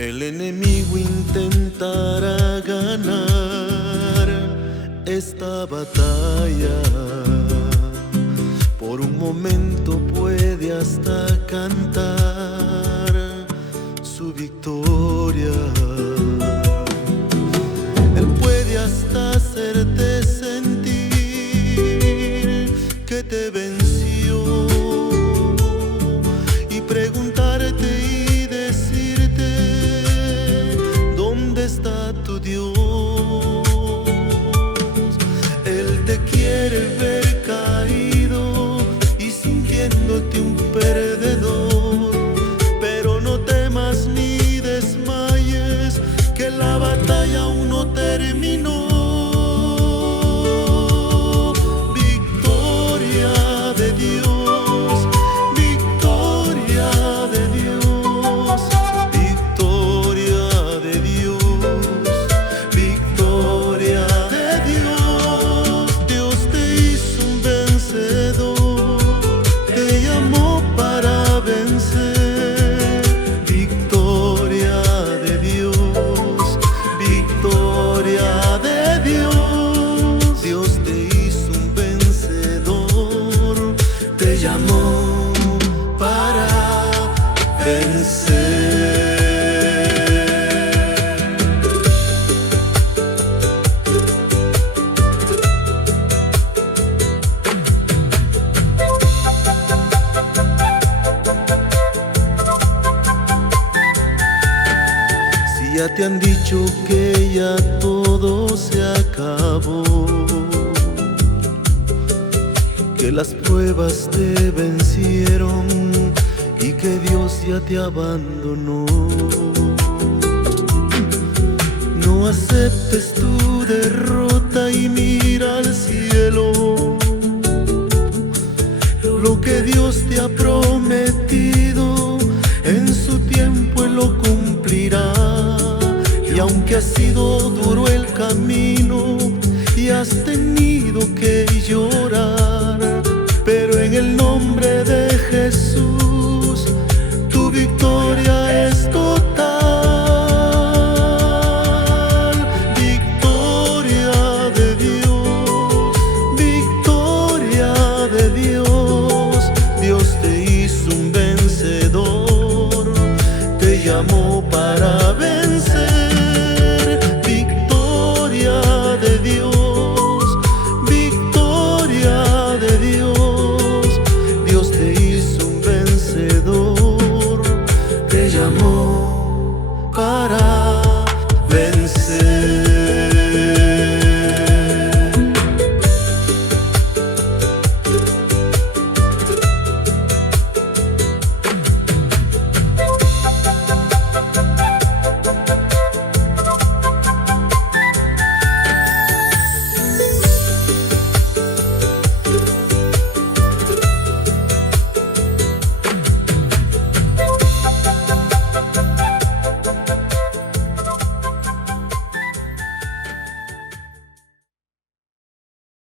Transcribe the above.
El enemigo intentará ganar esta batalla. Por un momento puede hasta cantar su victoria. Él puede hasta hacerte sentir que te venció y preguntarte y decirte: ¿dónde está tu Dios? Él te quiere ver caído y sintiéndote un perdedor, pero no temas ni desmayes, que la batalla aún no terminó. Victoria de Dios, victoria de Dios, victoria de Dios, victoria de Dios. Dios te hizo un vencedor, te llamó para vencer. Victoria de Dios, victoria de Dios. Dios te hizo un vencedor, te llamó para vencer. Si ya te han dicho que ya todo se acabó, que las pruebas te vencieron y que Dios ya te abandonó, no aceptes tu derrota y mira al cielo. Lo que Dios te ha prometido, en su tiempo Él lo cumplirá. Y aunque ha sido duro el camino y has tenido que llorar, pero en el nombre de Jesús tu victoria es total. Victoria de Dios, victoria de Dios. Dios te hizo un vencedor, te llamó para vencer. Victoria de Dios, victoria de Dios. Dios te hizo un vencedor, te llamó